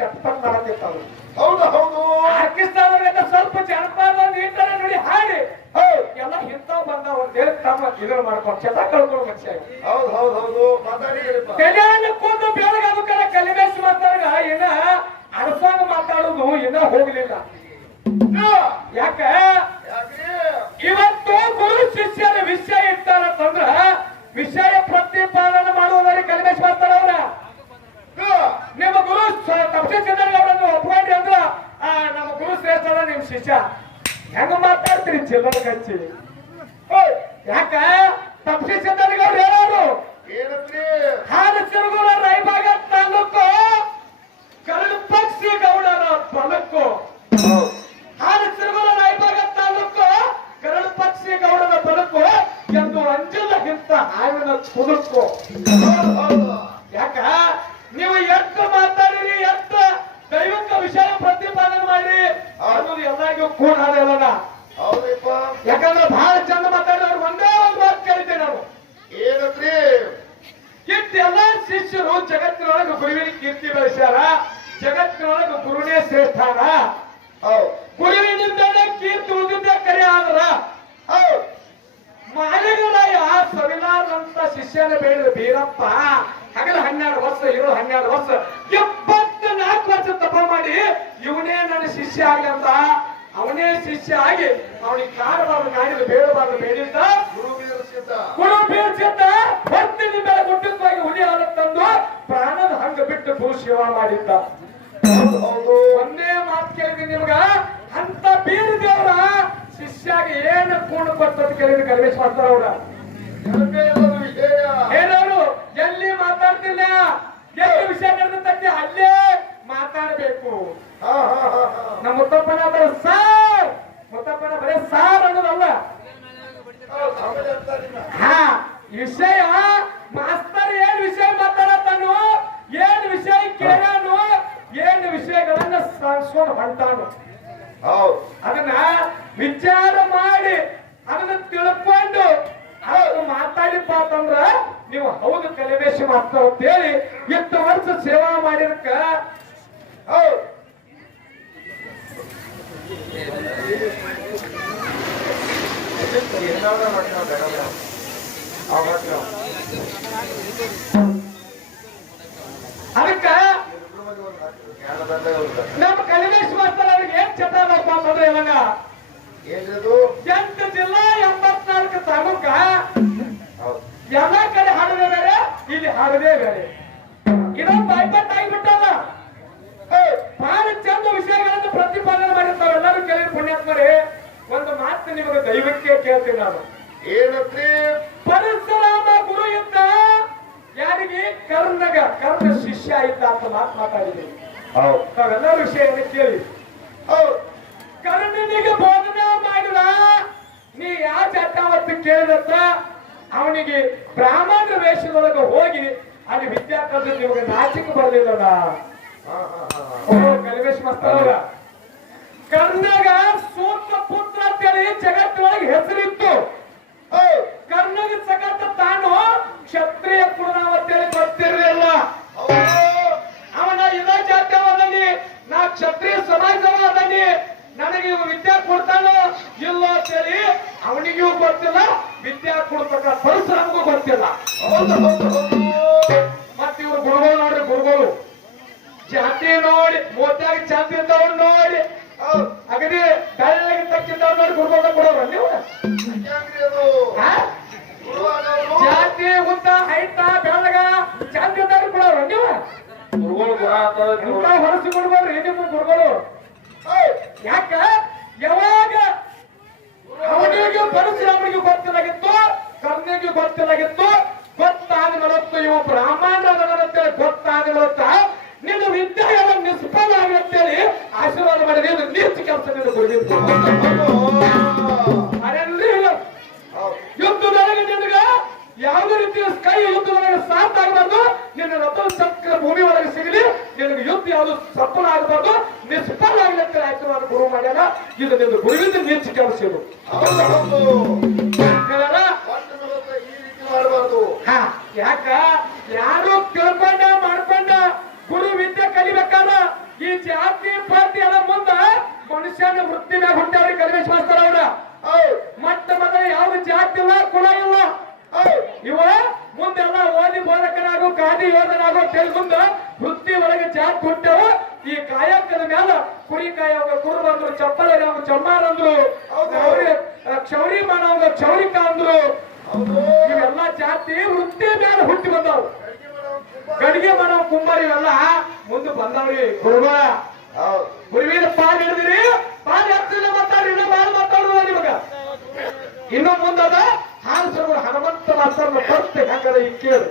ಬೇಕಂತೇಳಿ ಮನ್ಸಿಗೆ ಚಟ್ಪಟ್ ಮಾಡತ್ತಿರ್ತಾವ ಹೌದು. ಹೌದು ಪಾಕಿಸ್ತಾನದಾಗ ಸ್ವಲ್ಪ ಜನಪದ ನೀಟಾಗಿ ನೋಡಿ ಹಾಡಿ. ಹೌದು ಎಲ್ಲ ಇಂಥವ್ ಬಂದಾವ ಅಂತೇಳಿ ತಮ್ಮ ಇದನ್ನ ಮಾಡ್ಕೊಂಡು ಚಟ ಕಳ್ಕೊಂಡು ಮನುಷ್ಯ. ಹೌದು ಹೌದು ಹೌದು. ಮಾತಾಡಿ ಕೂತು ಬೆಳಗಾಗಬೇಕಲ್ಲ ಕಲಿಬೇಸ್ ಮಾತಾಡ ಏನ ಅರಸಾಂಗ ಮಾತಾಡೋದು ಇನ್ನ ಹೋಗ್ಲಿಲ್ಲ. ಯಾಕ? ಹೆಂಗ ಮಾತಾಡ್ತೀರಿ ಚಿಲ್ಲರ ಕಚ್ಚಿ ಯಾಕ? ತಪ್ಪೆ ಚಂದ್ರಗೌಡ ಹೇಳೋರು. ಹಾಲು ಸಿರುಗುರ ರಾಯಬಾಗ ತಾಲೂಕು ಕರಡು ಪಕ್ಷಿ ಗೌಡರ ಬಲಕ್ಕು ಹಾಲು ಸಿರುಗುರ ರಾಯಬಾಗ ತಾಲೂಕು ಕರಡು ಪಕ್ಷಿ ಗೌಡರ ಬಲಕ್ಕು ಎಂದು ಅಂಜಲಗಿಂತ ಹಾವಿನ ಕುದುಕು ಹೌದು ಹೌದು ಯಾಕ ನೀವು ಎಷ್ಟು ಮಾತಾಡಿರಿ ಎಷ್ಟು ದೈವಿಕ ವಿಷಯ ಪ್ರತಿಪಾದನೆ ಮಾಡಿ ಅನ್ನೋದು ಎಲ್ಲರಿಗೂ ಕೂಡ ಅಲ್ಲದ ಹೌದಪ್ಪ ಯಾಕಂದ್ರೆ ಬಹಳ ಚಂದ ಮಾತಾಡಿದವ್ರು ಒಂದೇ ಒಂದು ಮಾತು ಕೇಳಿದ್ದೆ ನಾವು ಏನತ್ರಿ ಇಷ್ಟೆಲ್ಲ ಶಿಷ್ಯರು ಜಗತ್ತಿನೊಳಗೆ ಗುರುವಿನ ಕೀರ್ತಿ ಬೆಳೆಸ್ಯಾರ? ಜಗತ್ತಿನೊಳಗೆ ಗುರುನೇ ಶ್ರೇಷ್ಠಾನ ಹೌದು. ಗುರುವಿನಿಂದಲೇ ಕೀರ್ತಿ ಉಳಿದಿದ್ದ ಕರೆ ಆದ್ರ? ಹೌದು. ಮಾಲಿಗರಾಯ ಸವಿಲಾರಂತ ಶಿಷ್ಯನ ಬೇಡಿದ ಬೀರಪ್ಪ ಹಗಲ ಹನ್ನೆರಡು ವರ್ಷ ಇರೋ ಹನ್ನೆರಡು ವರ್ಷ ಎಪ್ಪತ್ನಾಲ್ಕು ವರ್ಷ ತಪ ಮಾಡಿ ಇವನೇ ನನ್ನ ಶಿಷ್ಯ ಆಗಲಿ ಅಂತ. ಅವನೇ ಶಿಷ್ಯ ಆಗಿ ಅವನಿಗೆ ಕಾಡಬಾರ್ದು ಕಾಡಿದ ಬೇಡಬಾರ್ದು ಬೇಡಿದ್ದ ಗುರು ಬೀರ್ಸಿದ್ದ. ಗುರು ಬೀರ್ಸಿದ್ದ ಹೊತ್ತಿನ ಮೇಲೆ ಮುಟ್ಟಿದ್ವಾಗಿ ಹುಲಿ ಹಾಲು ತಂದು ಪ್ರಾಣದ ಹಂಗ ಸೇವಾ ಮಾಡಿದ್ದ. ಹೌದು ಒಂದೇ ಮಾತು ಕೇಳಿದೀನಿ ನಿಮ್ಗ. ಅಂತ ಬೀರ್ ದೇವ್ರ ಶಿಷ್ಯಾಗ ಏನು ಕೂಡ ಕೊಟ್ಟದ್ ಕೇಳಿದ್ರೆ ಕಲ್ಮೇಶ್ ಮಾಡ್ತಾರ ಅವ್ರ. ಏನವರು ಎಲ್ಲಿ ಮಾತಾಡ್ತಿಲ್ಲ? ಎಲ್ಲಿ ವಿಷಯ ನಡೆದಂತೆ ಅಲ್ಲೇ ಮಾತಾಡ್ಬೇಕು. ನಮ್ಮ ಮುತ್ತಪ್ಪನ ಸಾರ್! ಮುತ್ತಪ್ಪನ ಬರೇ ಸಾರ್ ಅನ್ನೋದಲ್ಲ. ಹಾ ವಿಷಯ ಮಾಸ್ತರ್ ಏನ್ ವಿಷಯ ಮಾತಾಡತಾನು ಏನ್ ವಿಷಯ ಕೇಳಾನು ಏನ್ ಸಾಗಿಸ್ಕೊಂಡು ಹೊಂಟಾನು ಹೌದು. ಅದನ್ನ ವಿಚಾರ ಮಾಡಿ ಅದನ್ನ ತಿಳ್ಕೊಂಡು ಮಾತಾಡಿ ಮಾತಾಡಿಪ್ಪ ಅಂತಂದ್ರ ನೀವು ಹೌದು ಕಲಿವೇಶ ಮಾಡ್ತಾವ ಅಂತೇಳಿ ಎಷ್ಟು ವರ್ಷ ಸೇವಾ ಮಾಡಿದಕ್ಕ ಹೌದು. ಅದಕ್ಕ ಇಬ್ರು ಮಂದಿ ಒಂದು ಹಾಕ್ತಾರೆ. ಜ್ಞಾನ ಬಂದಾಗ ಒಂದು ನಮ್ಮ ಕಲಿನೇಶ್ ಮಾಸ್ತರ್ ಅವ್ರಿಗೆ ಏನ್ ಚಟ ಅದಪ್ಪ ಅಂತಂದ್ರೆ ಇವಾಗ? ಎಂಟು ಜಿಲ್ಲಾ ಎಂಬತ್ನಾಲ್ಕು ತಾಲೂಕ. ಎಲ್ಲ ಕಡೆ ಹಾಡದೆ ಬೇರೆ ಇಲ್ಲಿ ಹಾಡದೆ ಬೇರೆ. ಇದೊಂದು ಬೈಪಟ್ ಆಗಿಬಿಟ್ಟಲ್ಲ ಬಹಳ ಚಂದ ವಿಷಯಗಳನ್ನು ಪ್ರತಿಪಾದನೆ ಮಾಡಿರ್ತಾವ. ಎಲ್ಲರೂ ಕೇಳಿ ಪುಣ್ಯಾತ್ಮರೇ ಒಂದು ಮಾತು ನಿಮಗೆ ದೈವಕ್ಕೆ ಕೇಳ್ತೀನಿ ನಾನು. ಏನತ್ರಿ ಪರಶುರಾಮ ಗುರು ಇದ್ದ ಯಾರಿಗೆ? ಕರ್ಣಗ. ಕರ್ಣ ಶಿಷ್ಯ ಇದ್ದ ಅಂತ ಮಾತು ಮಾತಾಡಿದ್ದೀನಿ. ಹೌದು. ನಾವೆಲ್ಲ ವಿಷಯವನ್ನು ಕೇಳಿ. ಹೌದು. ಕರ್ಣನಿಗೆ ಬೋಧನೆ ಮಾಡಿದ ನೀ ಯಾವ ಚಟಾವತ್ತು ಕೇಳಿದತ್ತ ಅವನಿಗೆ ಬ್ರಾಹ್ಮಣ ವೇಷದೊಳಗೆ ಹೋಗಿ ಅಲ್ಲಿ ವಿದ್ಯಾರ್ಥಿ ನಿಮಗೆ ನಾಚಿಕೆ ಬರಲಿಲ್ಲ ಹಾ ಹಾ ಹಾ ಓ ಕಲಿವೇಶ್ ಮಸ್ತವ್ರ ಕರ್ನಾಗ ಸೂಕ್ತ ಪುತ್ರ ಅಂತೇಳಿ ಜಗತ್ತಿನೊಳಗೆ ಜಾತಿ ನೋಡಿ ಮೋತ್ಯಾಗ ಜಾತಿ ಇದ್ದವ್ರು ನೋಡಿ. ಅಗದಿ ಬೆಳ್ಳಗೆ ತಕ್ಕಿದ್ದವ್ರು ನೋಡಿ ಗುರುಗಳ ಕೊಡೋರು ನೀವು? ಜಾತಿ ಉದ್ದ ಹೈಟ ಬೆಳಗ ಜಾತಿ ಇದ್ದವ್ರು ಕೊಡೋರು ನೀವು? ಗುರುಗಳು ಹೊರಸಿ ಕೊಡ್ಬೋದ್ರಿ ನಿಮ್ಮ ಗುರುಗಳು? ಯಾಕ? ಕೆಲಸ ನನ್ನ ಕೊಡಬೇಕು ಇಲ್ಲ. ಯುದ್ಧದೊಳಗೆ ರೀತಿಯ ಕೈ ಯುದ್ಧದೊಳಗೆ ಸಾಥ್ ಆಗಬಾರ್ದು. ನಿನ್ನ ರಥ ಚಕ್ರ ಭೂಮಿ ಸಿಗಲಿ. ನಿನಗೆ ಯುದ್ಧ ಯಾವುದು ಸಫಲ ಆಗಬಾರ್ದು. ನಿಷ್ಫಲ ಆಗಲಿ ಅಂತ ಗುರು ಮಾಡ್ಯಾನ. ಇದು ನಿನ್ನ ಗುರುವಿಂದ ನಿಚ್ಚ ಕೆಲಸ ಇದು. ಯಾಕ? ಯಾರು ತಿಳ್ಕೊಂಡ ಮಾಡ್ಕೊಂಡ ಗುರು ವಿದ್ಯೆ ಕಲಿಬೇಕಾದ ಈ ಜಾತಿ ಪಾರ್ಟಿ ಎಲ್ಲ ಮುಂದೆ ಮನುಷ್ಯನ ವೃತ್ತಿ ಮ್ಯಾಗ ಹುಟ್ಟಾವ್ರಿ ಕಡಿಮೆ ಮಾಸ್ತರ್ ಅವ್ರ. ಮತ್ತ ಮೊದಲ ಯಾವ ಜಾತಿ ಇಲ್ಲ ಕುಲ ಇಲ್ಲ. ಇವ ಮುಂದೆಲ್ಲ ಓದಿ ಬೋಧಕನಾಗು ಕಾದಿ ಯೋಧನಾಗೋ ತೆಲುಗುಂದ ವೃತ್ತಿ ಒಳಗೆ ಜಾತಿ ಹುಟ್ಟಾವ ಈ ಕಾಯಕದ ಮೇಲೆ ಕುರಿ ಕಾಯ ಕುರು ಬಂದ್ರು ಚಪ್ಪಲ ಚಮ್ಮಾರ ಅಂದ್ರು ಕ್ಷೌರಿ ಮಾನ ಕ್ಷೌರಿಕ ಅಂದ್ರು. ಇವೆಲ್ಲ ಜಾತಿ ವೃತ್ತಿ ಮೇಲೆ ಹುಟ್ಟಿ ಬಂದವು. ಗಡಿಗೆ ಮಾಡೋ ಕುಂಬಾರಿ ಇವೆಲ್ಲ ಮುಂದೆ ಬಂದವ್ರಿ ಕುರುಬ. ಗುರುವಿನ ಪಾಲ್ ಹಿಡಿದಿರಿ. ಪಾಲ್ ಹತ್ತಿಲ್ಲ ಮಾತಾಡ್ರಿ ಇನ್ನೂ ಬಾಲ್ ಮಾತಾಡುವ ನಿಮಗ. ಇನ್ನು ಮುಂದದ ಹಾಲು ಸರ್ ಹನುಮಂತ ಮಾಸ್ತರ್ನ ಬರ್ತೆ ಹಾಕದ ಈ ಕೇಳಿ